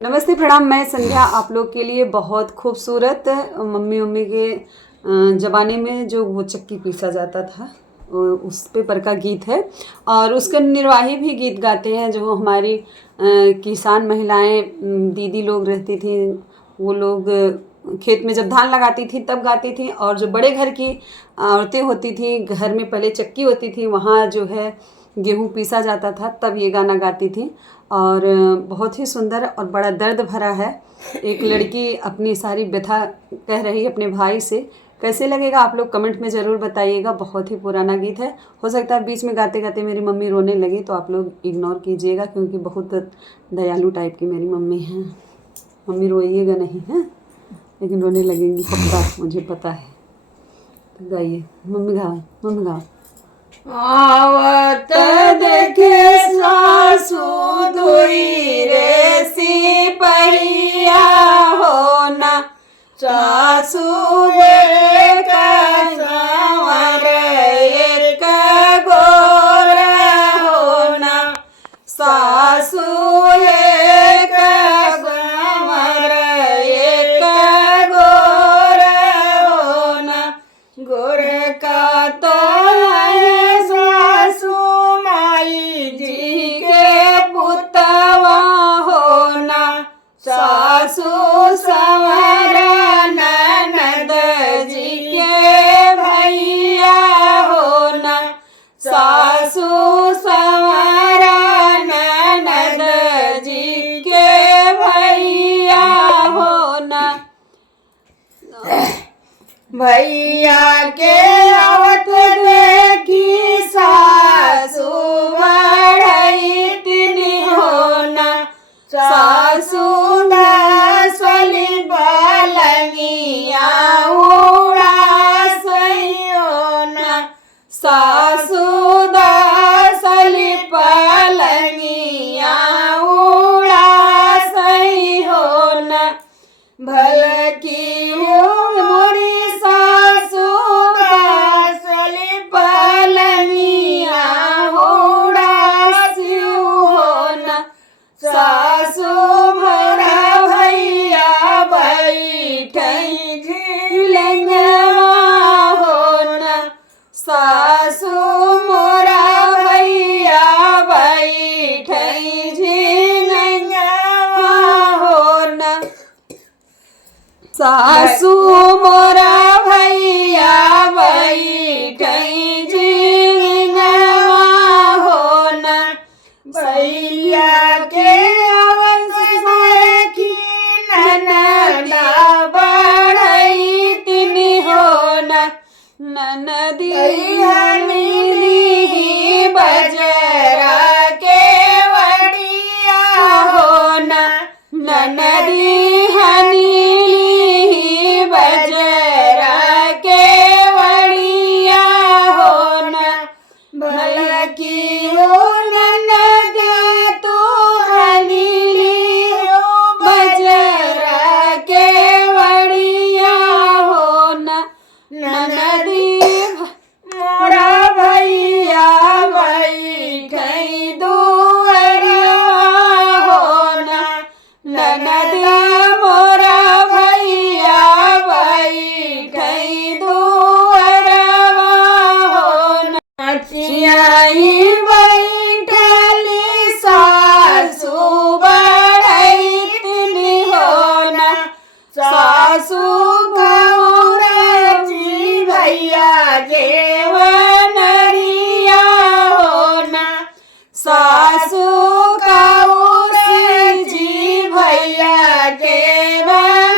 नमस्ते प्रणाम। मैं संध्या आप लोग के लिए बहुत खूबसूरत मम्मी के ज़माने में जो वो चक्की पीसा जाता था उस पेपर का गीत है। और उसके निर्वाही भी गीत गाते हैं जो हमारी किसान महिलाएं दीदी लोग रहती थी। वो लोग खेत में जब धान लगाती थी तब गाती थी। और जो बड़े घर की औरतें होती थी, घर में पहले चक्की होती थी, वहाँ जो है गेहूँ पीसा जाता था, तब ये गाना गाती थी। और बहुत ही सुंदर और बड़ा दर्द भरा है। एक लड़की अपनी सारी व्यथा कह रही है अपने भाई से। कैसे लगेगा आप लोग कमेंट में ज़रूर बताइएगा। बहुत ही पुराना गीत है। हो सकता है बीच में गाते गाते मेरी मम्मी रोने लगी तो आप लोग इग्नोर कीजिएगा, क्योंकि बहुत दयालु टाइप की मेरी मम्मी हैं। मम्मी रोइएगा नहीं है, लेकिन रोने लगेंगी पक्का, मुझे पता है। तो गाइए, मम्मी गाओ, मम्मी गाओ। आवत देखे सासू दुई रे सिपहिया होना, सासू एक संवर एक गोर होना, सासू एक संवर एक गोर होना। गोर का तो सासू संवर ननद जी के भैया होना, सासू संवर ननद जी के भैया होना। भैया के आवत देखी सासू बढ़ई तिनी होना, सासू दसली पलंगिया उड़ा सही होना, सासू दसली पलंगिया उड़ा सही होना। भल की मोरी सासू दसली पलंगिया उड़ा सी होना, सासू भरा भैया बैठई झिलंगवा होना, सासू मोरा भैया बैठई झिलंगवा होना, सासू मोरा भैया बैठई झिलंगवा होना। भैया के की ननद बढ़ई तिनी होना, ननदी हनीली बजरा के वड़िया होना, ननदी हनीली बजरा के वड़िया होना। भला की हो ननद तू हनीली बजरा के वड़िया होना, ननदी मोरा भैया बैठई दुअरिया होना, ननद मोरा भैया बैठई दुअरवा होना। चियाई बैठली सासू बढ़ई तिनी होना, सासू गौरा जी भैया जेवनरिया होना, सासू गौरा जी भैया जेवनरिया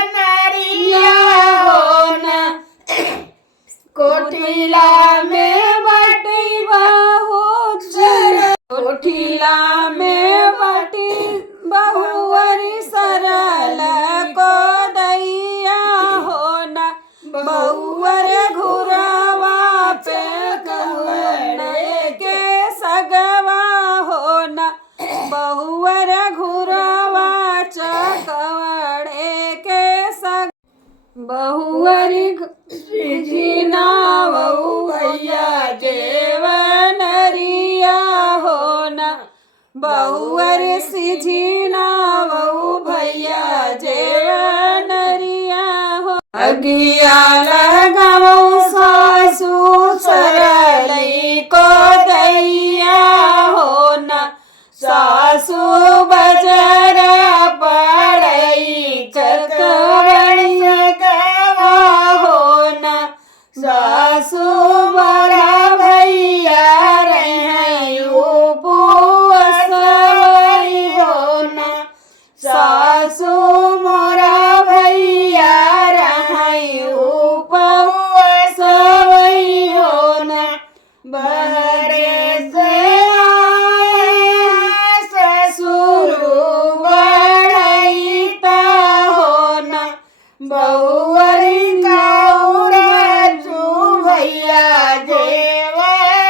होना। कोठिला में बटी बहु कोठिला में बटी बहुअरी सरल को दैया होना, बहुअर घुरवा पे कवड़े के सगवा होना, बहुअर घुरवा चकवड़े के सग बहुअरी जीना बहु भैया जेवनरिया होना, बहुअर सिझिना बहु भैया अगिया लगाऊ सासू सरलई को दैया हो ना सासू बजर पड़ई चकवणी गवा हो ना सासू बड़ा भैया रहे उपवास हो ना सासू मोरा भैया रहे उपवास हो ना बहरे से आए ससुर बड़ईता हो ना बहुवरी काउराजू भैया देवनरिया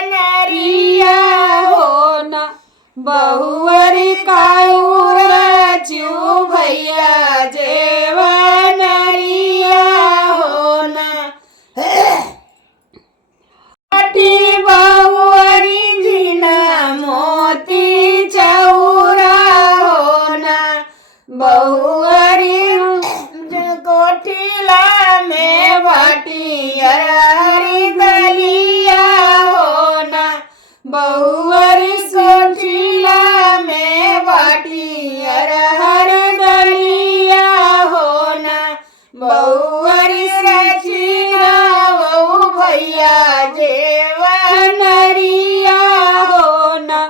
हो ना बहुवरी काउराजू भैया देवनरिया हो ना टी बहुवरी जीना मोती चौरा हो ना बहुवरी कोठिला में बाटी हरी दलिया हो ना बहुवरी कोठिला में बाटी हर दलिया हो ना बहुवरी सचिना बहु भैया देवनरिया हो ना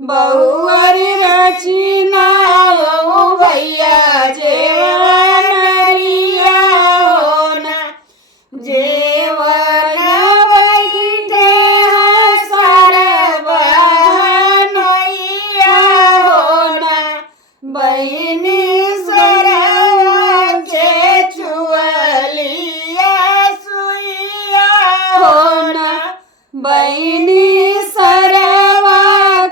बहुवरी रचिना बहु भैया देवनरिया हो ना जेवन बैठे हसर बहनैया हो ना बहिनी सरवा के चुअलिया सुइया हो ना बहिनी सरवा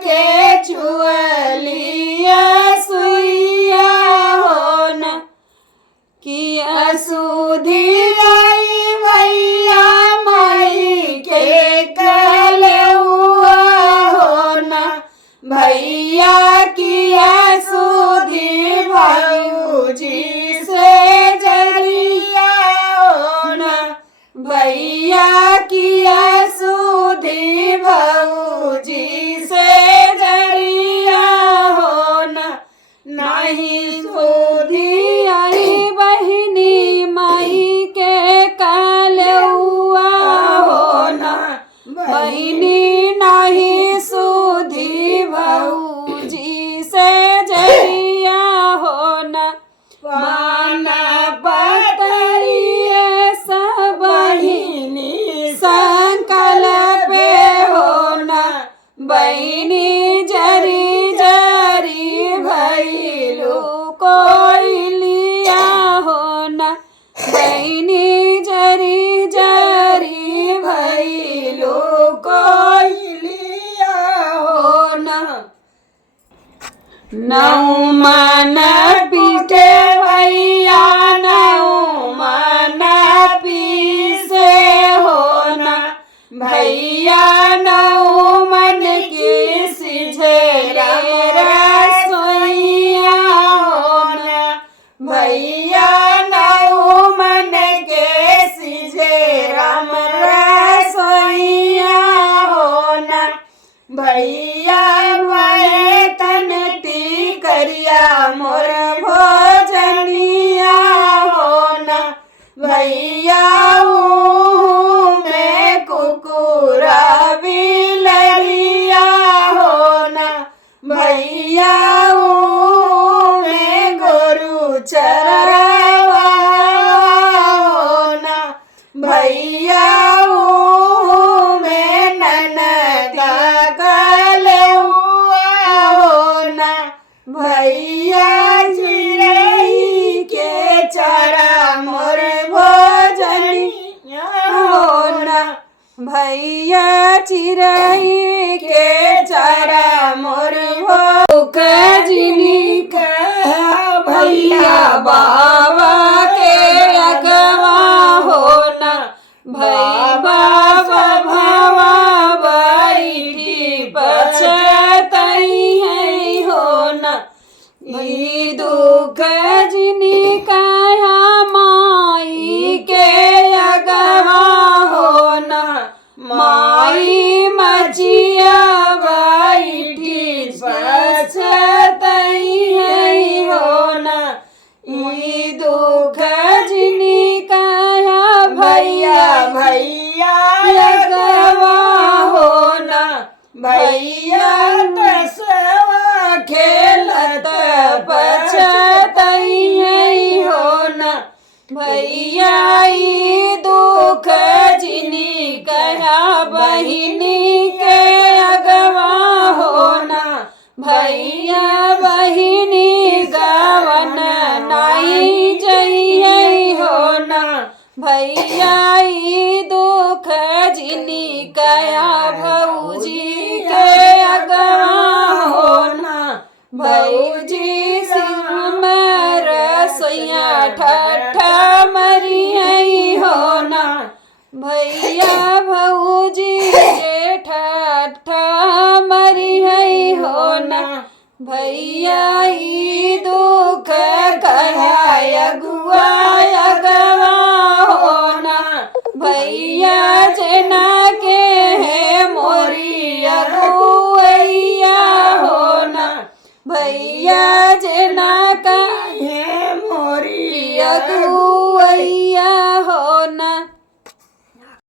के चुअलिया सुइया हो ना कि असुधी आई भैया माई के कलुआ हो ना भैया की असुधी भौजी से जरिया हो ना भैया की असुधी भौजी से जरिया हो ना नहीं सुधी आई बहिनी माई के कलुआ हो ना बहिनी नहीं सुधी भौजी से जरिया हो ना माना पतरिए सब बहिनी संकल्प हो ना बहिनी जरी जरी भैलू कोइलिया हो ना बहिनी जरी जरी भैलू कोइलिया हो ना नौ मन पीटे भैया नौ मन पीसे हो ना भैया नौ मन की सिझे रसोइया हो ना भैया नौ मन के सिझे राम रसोइया हो ना भैया भये तनती करिया मोर भोजनिया हो ना भैया में कुकुरा बिलरिया हो ना भैया में गोरु चरवा हो ना भैया में ननदा कलुआ हो ना भैया चिड़ई के चारा मोर भोजनिया हो ना भैया चिड़ई के चारा मोर भोक जिनी का भैया बाबा के अगवा हो ना भई बाबा भवा बैठी पछतई है हो ना ई दुख जिनी काया माई के ई दुख जिनी कहा भैया भैया लगवा हो ना भैया दसवा खेलत पछतई हो ना भैया ई दुख जिनी कहा बहिनी के अगवा हो ना भैया बहिनी गवन नाई जइयै हो ना भैया ई दुख जिनी कया भौजी के अगवा हो ना भौजी सिंह रसोइया ठट्ठा मरियै हो ना भैया भौजी जे ठट्ठा मरियै हो ना भैया ई दुख कहाय अगुआ अगवा हो ना भैया जना के है मोरी अगुआ हो ना भैया जना का है मोरी अगुआ